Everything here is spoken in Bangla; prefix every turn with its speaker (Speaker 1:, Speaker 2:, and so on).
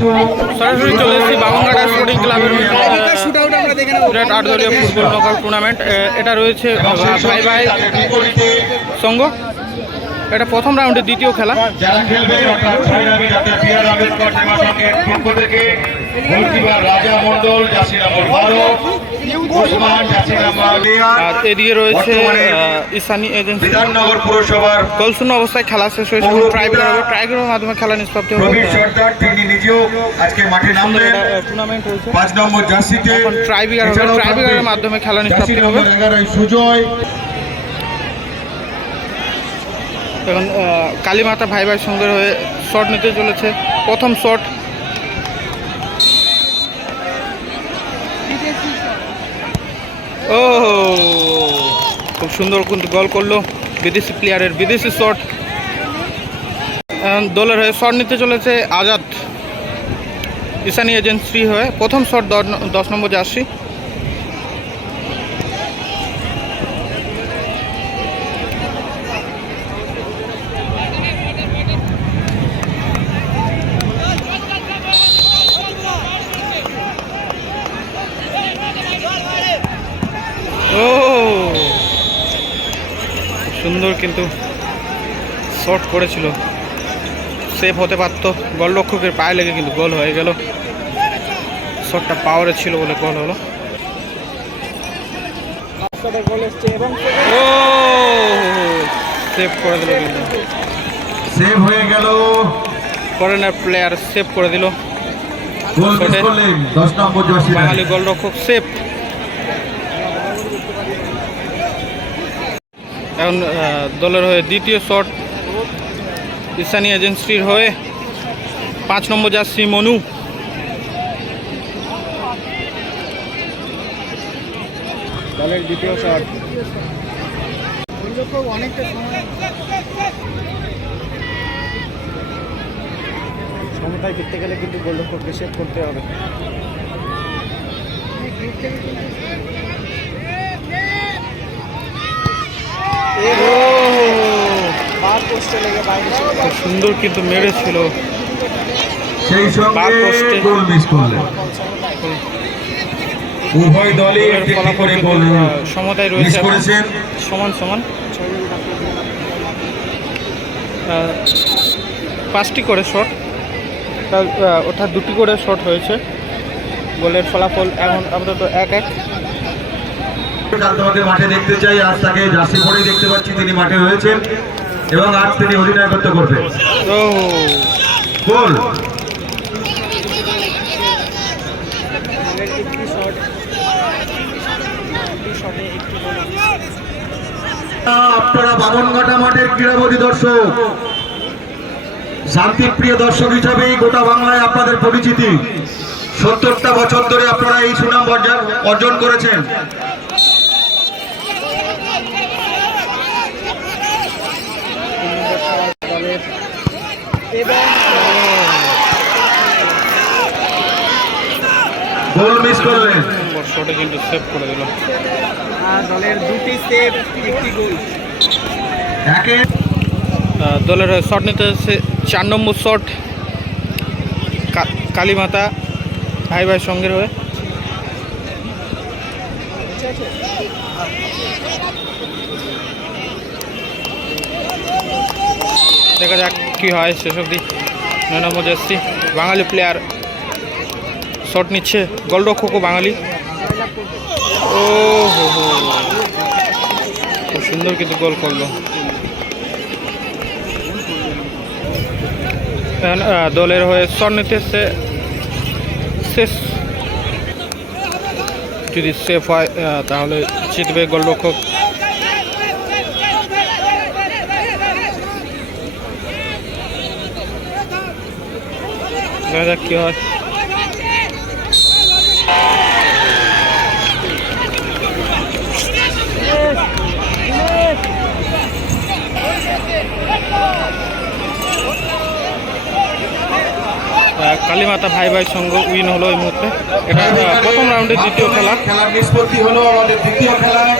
Speaker 1: সরাসরি চলে এসেছি বামনঘাটা স্পোর্টিং ক্লাবের বিরাট আট দলীয় ফুটবল নকআউট টুর্নামেন্ট এটা রয়েছে ভাই ভাই সঙ্গ। এটা প্রথম রাউন্ডের দ্বিতীয় খেলা।
Speaker 2: যারা খেলবে অর্থাৎ ভৈরবী আম্বেদকর পক্ষ থেকে গোলকিপার রাজা
Speaker 1: আর এদিকে রয়েছে ইসানি এজেন্সি।
Speaker 2: বিধাননগর পুরসভার
Speaker 1: গোলশূন্য অবস্থায় খেলা শেষ হয়েছে হবে। মাধ্যমে খেলা নিষ্পত্তি হবে।
Speaker 2: সর্দার তিনি নিজেও আজকে মাঠে নামলেন।
Speaker 1: টুর্নামেন্ট হয়েছে।
Speaker 2: পাঁচ নম্বর জার্সিতে
Speaker 1: এখন হবে।
Speaker 2: এছাড়াও
Speaker 1: মাধ্যমে খেলা
Speaker 2: জার্সি
Speaker 1: নিষ্পত্তি হবে।
Speaker 2: নম্বর সুজয়।
Speaker 1: এখন কালীমাতা ভাই ভাই সঙ্গে হয়ে শট নিতে চলেছে। প্রথম শট ও খুব সুন্দর কিন্তু গোল করল বিদেশি প্লেয়ারের বিদেশি শট দলের হয়ে শট নিতে চলেছে আজাদ। ইসানি এজেন্সি হয়ে প্রথম শট দশ নম্বর জার্সি। ও। সুন্দর কিন্তু শর্ট করেছিল। সেফ হতে পারতো। গোলরক্ষকের পায়ে লেগে কিন্তু গোল হয়ে গেল। শটটা পাওয়ারে ছিল বলে গোল হলো। ও। সেভ করে দিল কিন্তু।
Speaker 2: সেভ হয়ে গেল।
Speaker 1: ফরেনার প্লেয়ার সেভ করে দিল। বাঙালি গোলরক্ষক সেভ এখন দলের হয়ে দ্বিতীয় শট ইসানি এজেন্সির হয়ে পাঁচ নম্বর জার্সি মনু। দলের দ্বিতীয় শট।
Speaker 3: ক্ষমতায় ফিরতে গেলে কিন্তু গোলরক্ষককে সেভ করতে হবে বার পোস্টে লেগে বাইরে চলে
Speaker 1: খুব সুন্দর কিন্তু মেরেছিল
Speaker 2: সেই সঙ্গে গোল মিস করলেন। উভয় দলই একটি একটি করে গোল
Speaker 1: সমতায় রয়েছে
Speaker 2: করেছেন।
Speaker 1: সমান সমান। পাঁচটি করে শট। অর্থাৎ দুটি করে শট হয়েছে। গোলের ফলাফল এখন আপাতত এক এক।
Speaker 2: তোমাদের মাঠে দেখতে চাই। আজ তাকে জার্সি পরেই দেখতে পাচ্ছি। তিনি মাঠে রয়েছেন। এবং আজ তিনি অধিনায়কত্ব করবেন
Speaker 1: ও
Speaker 2: গোল। আপনারা বামনঘাটা মাঠের ক্রীড়াবতী দর্শক, শান্তিপ্রিয় দর্শক হিসাবেই গোটা বাংলায় আপনাদের পরিচিতি। সত্তরটা বছর ধরে আপনারা এই সুনাম অর্জন করেছেন। গোল মিস করলেন।
Speaker 1: নম্বর শটে কিন্তু সেভ করে দিল।
Speaker 3: আর দলের দুটি সেভ একটি গোল
Speaker 1: দলের শট নিতে হচ্ছে চার নম্বর শট কালীমাতা ভাই ভাই সঙ্গের হয়ে। দেখা যাক। কি হয় শেষ অবধি? নয় নম্বর জার্সি, বাঙালি প্লেয়ার শট নিচ্ছে গোলরক্ষকও বাঙালি। ও হো খুব সুন্দর কিন্তু গোল করল। দলের হয়ে শট নিতে এসছে। শেষ। যদি সেফ হয় তাহলে জিতবে গোলরক্ষক। দেখা যাক কি হয়? কালীমাতা ভাই ভাই সঙ্গ উইন হলো এই মুহূর্তে। এটা প্রথম রাউন্ডের দ্বিতীয় খেলা।
Speaker 2: খেলার নিষ্পত্তি হলো আমাদের দ্বিতীয় খেলায়।